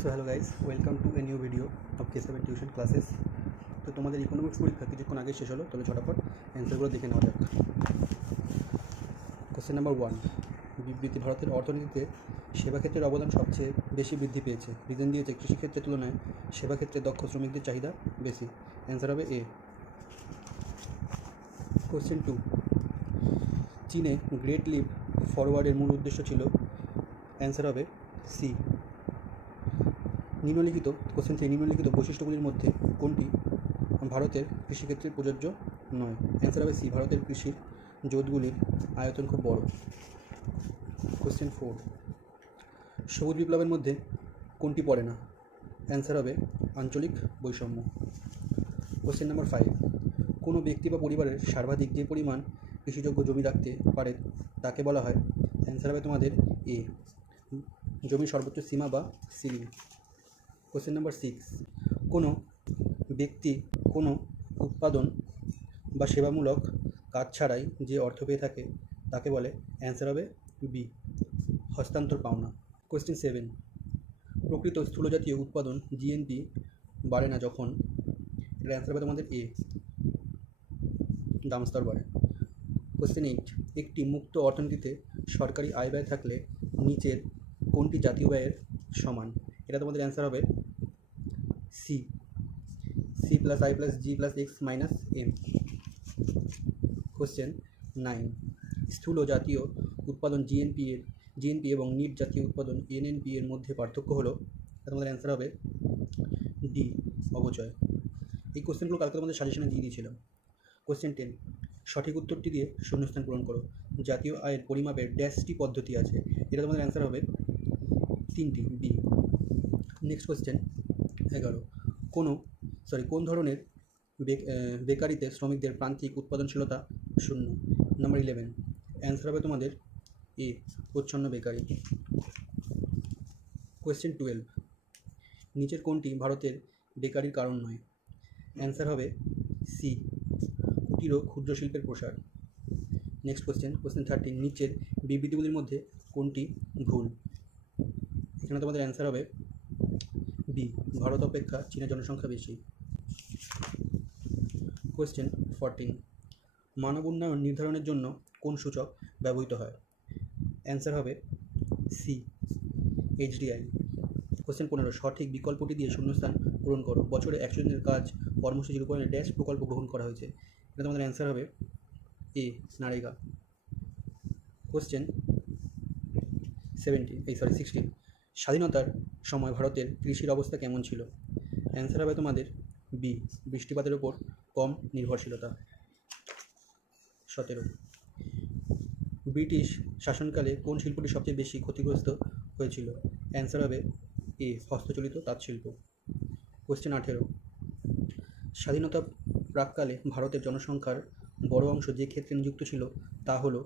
So hello guys, welcome to a new video of K7 tuition classes. তো তোমাদের economics পরীক্ষা কিছুক্ষণ আগে শেষ হলো, তাহলে ঝটাফট অ্যান্সারগুলো দেখে নেওয়া যাক। কোশ্চেন নাম্বার 1, বিবৃতি ভারতের অর্থনীতিতে সেবা ক্ষেত্রের অবদান সবচেয়ে বেশি বৃদ্ধি পেয়েছে। রিজন দিয়েছে কৃষিক্ষেত্রের তুলনায় সেবা ক্ষেত্রে দক্ষ শ্রমিকদের চাহিদা বেশি। অ্যান্সার হবে এ। কোশ্চেন 2, চীনে গ্রেট লিপ ফরওয়ার্ডের মূল উদ্দেশ্য ছিল। অ্যান্সার হবে সি। নিম্নলিখিত কোশ্চেন 3, নিম্নলিখিত বৈশিষ্ট্যগুলির মধ্যে কোনটি ভারতের কৃষিক্ষেত্রে প্রযোজ্য নয়? অ্যান্সার হবে সি, ভারতের কৃষির জোটগুলির আয়তন খুব বড়। কোশ্চেন 4, সবুজ বিপ্লবের মধ্যে কোনটি পড়ে না? অ্যান্সার হবে আঞ্চলিক বৈষম্য। কোশ্চেন নাম্বার 5, কোনো ব্যক্তি বা পরিবারের সর্বাধিক যে পরিমাণ কৃষিযোগ্য জমি রাখতে পারে তাকে বলা হয়। অ্যান্সার হবে তোমাদের এ, জমির সর্বোচ্চ সীমা বা সিলিং। কোশ্চেন নাম্বার 6, কোনো ব্যক্তি কোনো উৎপাদন বা সেবামূলক কাজ ছাড়াই যে অর্থ পেয়ে থাকে তাকে বলে। অ্যান্সার হবে বি, হস্তান্তর পাওনা। কোশ্চেন 7, প্রকৃত স্থূলজাতীয় উৎপাদন জিএনপি বাড়ে না যখন। এর অ্যান্সার হবে তোমাদের এ, দাম স্তর বাড়ে। কোশ্চেন 8, একটি মুক্ত অর্থনীতিতে সরকারি আয় ব্যয় থাকলে নিচের কোনটি জাতীয় ব্যয়ের সমান? এটা তোমাদের অ্যান্সার হবে C, C plus I plus G plus X minus M. Question 9, স্থূল জাতীয় উৎপাদন জিএনপি এবং নিট জাতীয় উৎপাদন এনএনপি এর মধ্যে পার্থক্য হলো। তোমাদের অ্যান্সার হবে ডি, অবচয়। এই কোশ্চেনগুলো কালকে তোমাদের সাজেশনে দিয়ে দিয়েছিলাম। কোশ্চেন 10, সঠিক উত্তরটি দিয়ে শূন্যস্থান পূরণ করো। জাতীয় আয়ের পরিমাপের ড্যাশটি পদ্ধতি আছে। এটা তোমাদের অ্যান্সার হবে 3টি, বি। নেক্সট কোশ্চেন 11, কোন ধরনের বেকারিতে শ্রমিকদের প্রান্তিক উৎপাদনশীলতা শূন্য? নাম্বার 11, অ্যান্সার হবে তোমাদের এ, প্রচ্ছন্ন বেকারি। কোয়েশ্চেন 12, নিচের কোনটি ভারতের বেকারির কারণ নয়? অ্যান্সার হবে সি, কুটির ও ক্ষুদ্র শিল্পের প্রসার। নেক্সট কোয়েশ্চেন 13, নিচের বিবৃতিগুলির মধ্যে কোনটি ভুল? এখানে তোমাদের অ্যান্সার হবে বি, ভারত অপেক্ষা চীনের জনসংখ্যা বেশি। কোয়েশ্চেন 14, মানব উন্নয়ন নির্ধারণের জন্য কোন সূচক ব্যবহৃত হয়? অ্যান্সার হবে সি, HDI। কোয়েশ্চেন 15, সঠিক বিকল্পটি দিয়ে শূন্যস্থান পূরণ করো। বছরে 100 দিনের কাজ কর্মসূচি রূপায়ণে ড্যাশ প্রকল্প গ্রহণ করা হয়েছে। এটা তোমাদের অ্যান্সার হবে এ, নারেগা। কোয়েশ্চেন 16, স্বাধীনতার সময় ভারতের কৃষির অবস্থা কেমন ছিল? অ্যান্সার হবে তোমাদের বি, বৃষ্টিপাতের ওপর কম নির্ভরশীলতা। 17, ব্রিটিশ শাসনকালে কোন শিল্পটি সবচেয়ে বেশি ক্ষতিগ্রস্ত হয়েছিল? অ্যান্সার হবে এ, হস্তচালিত তাঁতশিল্প। কোশ্চেন 18, স্বাধীনতা প্রাককালে ভারতের জনসংখ্যার বড় অংশ যে ক্ষেত্রে নিযুক্ত ছিল তা হলো।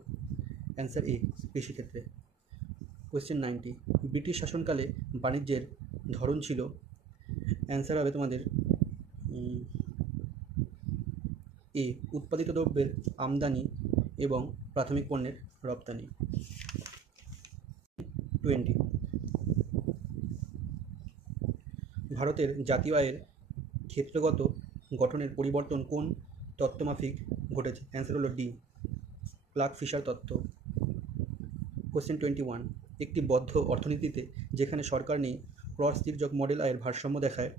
অ্যান্সার এ, কৃষিক্ষেত্রে। কোয়েশ্চেন 19, ব্রিটিশ শাসনকালে বাণিজ্যের ধরন ছিল। অ্যান্সার হবে তোমাদের এ, উৎপাদিত দ্রব্যের আমদানি এবং প্রাথমিক পণ্যের রপ্তানি। 20, ভারতের জাতীয় আয়ের ক্ষেত্রগত গঠনের পরিবর্তন কোন তত্ত্বমাফিক ঘটেছে? অ্যান্সার হলো ডি, ক্লার্ক ফিশার তত্ত্ব। কোশ্চেন 21, একটি বদ্ধ অর্থনীতিতে যেখানে সরকার নেই ক্রস তির্যক মডেল আয়ের ভারসাম্য দেখায়।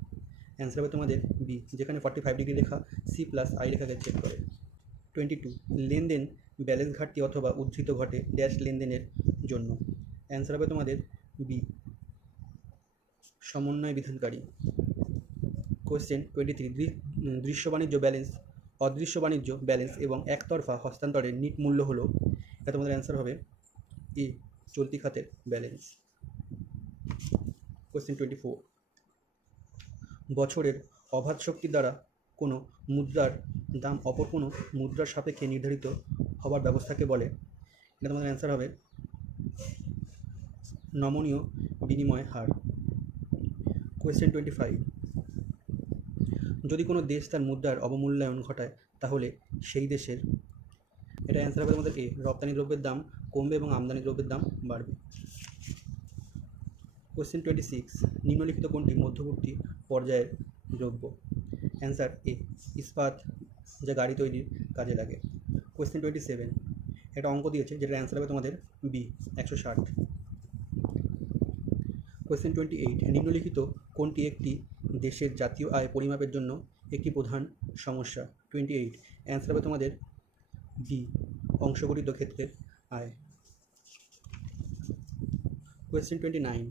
অ্যান্সার হবে তোমাদের বি, যেখানে 45 ডিগ্রি রেখা সি প্লাস আই রেখাকে ছেদ করে। 22, লেনদেন ব্যালেন্স ঘাটতি অথবা উদ্ধৃত ঘটে ড্যাশ লেনদেনের জন্য। অ্যান্সার হবে তোমাদের বি, সমন্বয় বিধানকারী। কোয়েশ্চেন 23, দৃশ্য বাণিজ্য ব্যালেন্স, অদৃশ্য বাণিজ্য ব্যালেন্স এবং একতরফা হস্তান্তরের নিট মূল্য হলো। এটা তোমাদের অ্যান্সার হবে এ, চলতি খাতের ব্যালেন্স। কোয়েশ্চেন 24, বছরের অবাধ শক্তি দ্বারা কোনো মুদ্রার দাম অপর কোনো মুদ্রার সাপেক্ষে নির্ধারিত হবার ব্যবস্থাকে বলে। এটা তোমাদের অ্যান্সার হবে নমনীয় বিনিময় হার। কোয়েশ্চেন 25, যদি কোনো দেশ তার মুদ্রার অবমূল্যায়ন ঘটায় তাহলে সেই দেশের। এটা অ্যান্সার হবে তোমাদের এ, রপ্তানি দ্রব্যের দাম কমবে এবং আমদানি দ্রব্যের দাম বাড়বে। কোয়েশ্চেন 26, নিম্নলিখিত কোনটি মধ্যবর্তী পর্যায়ের দ্রব্য? অ্যান্সার এ, ইস্পাত, যা গাড়ি তৈরির কাজে লাগে। কোয়েশ্চেন 27, একটা অঙ্ক দিয়েছে যেটার অ্যান্সার হবে তোমাদের বি, 160। কোয়েশ্চেন 28, নিম্নলিখিত কোনটি একটি দেশের জাতীয় আয় পরিমাপের জন্য একটি প্রধান সমস্যা? 28, অ্যান্সার হবে তোমাদের বি, অংশগঠিত ক্ষেত্রের আয়। কোয়েশ্চেন 29,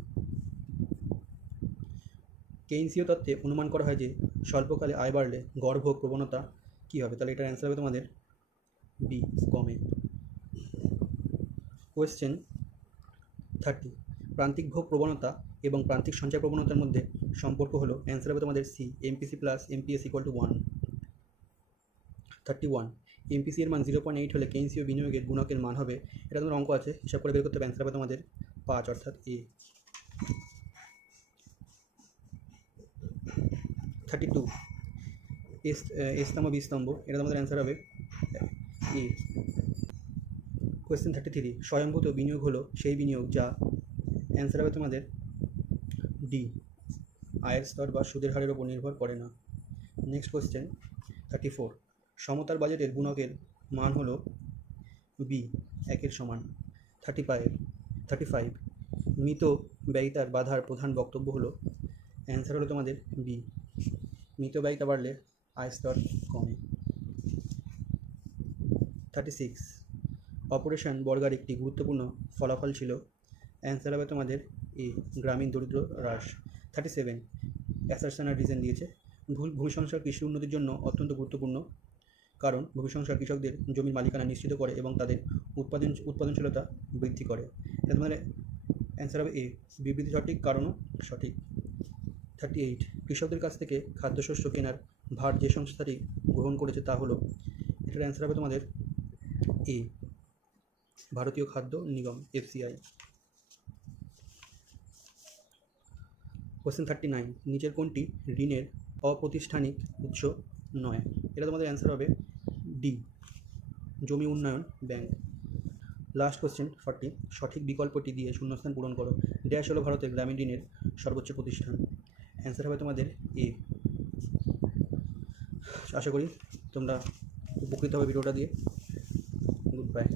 কেইনসীয় তত্ত্বে অনুমান করা হয় যে স্বল্পকালে আয় বাড়লে গড় ভোগ প্রবণতা কী হবে? তাহলে এটার অ্যান্সার হবে তোমাদের বি, কমে। কোয়েশ্চেন 30, প্রান্তিক ভোগ প্রবণতা এবং প্রান্তিক সঞ্চয় প্রবণতার মধ্যে সম্পর্ক হলো, অ্যান্সার হবে তোমাদের C, MPC plus MPS equal to 1। 31, MPC এর মান 0.8 হলে কেইনসীয় বিনিয়োগের গুণকের মান হবে, এটা তোমার অঙ্ক আছে, হিসাব করে বের করতে হবে। অ্যান্সার হবে তোমাদের 5, অর্থাৎ এ। 32, স্তম্ভ বিস্তম্ভ, এটা তোমাদের অ্যান্সার হবে এ। কোয়েশ্চেন 33, স্বয়ংভূত বিনিয়োগ হলো সেই বিনিয়োগ যা, অ্যান্সার হবে তোমাদের ডি, আয়ের স্তর বা সুদের হারের ওপর নির্ভর করে না। নেক্সট কোয়েশ্চেন 34, সমতার বাজেটের গুণকের মান হলো বি, 1-এর সমান। 35, মৃত ব্যয়িতার বাধার প্রধান বক্তব্য হলো, অ্যান্সার হলো তোমাদের বি, মৃত ব্যয়িতা বাড়লে আয় স্তর কমে। 36, অপারেশন বর্গার একটি গুরুত্বপূর্ণ ফলাফল ছিল, অ্যান্সার হবে তোমাদের এ, গ্রামীণ দরিদ্র হ্রাস। 37, অ্যাসারশন আর রিজন দিয়েছে, ভূমি সংস্কার কৃষি উন্নতির জন্য অত্যন্ত গুরুত্বপূর্ণ, কারণ ভূমি সংস্কার কৃষকদের জমির মালিকানা নিশ্চিত করে এবং তাদের উৎপাদনশীলতা বৃদ্ধি করে। এটা তোমাদের অ্যান্সার হবে এ, বিবৃতি সঠিক, কারণও সঠিক। 38, কৃষকদের কাছ থেকে খাদ্যশস্য কেনার ভার যে সংস্থাটি গ্রহণ করেছে তা হলো, এটার অ্যান্সার হবে তোমাদের এ, ভারতীয় খাদ্য নিগম, FCI। কোয়েশ্চেন 39, নিচের কোনটি ঋণের অপ্রাতিষ্ঠানিক উৎস নয়? এটা তোমাদের অ্যান্সার হবে ডি, জমি উন্নয়ন ব্যাংক। লাস্ট কোয়েশ্চেন 40, সঠিক বিকল্পটি দিয়ে শূন্যস্থান পূরণ করো। ড্যাশ হলো ভারতের গ্রামীণ ঋণের সর্বোচ্চ প্রতিষ্ঠান, অ্যান্সার হবে তোমাদের এ। আশা করি তোমরা উপকৃত হবে ভিডিওটা দিয়ে। Good bye.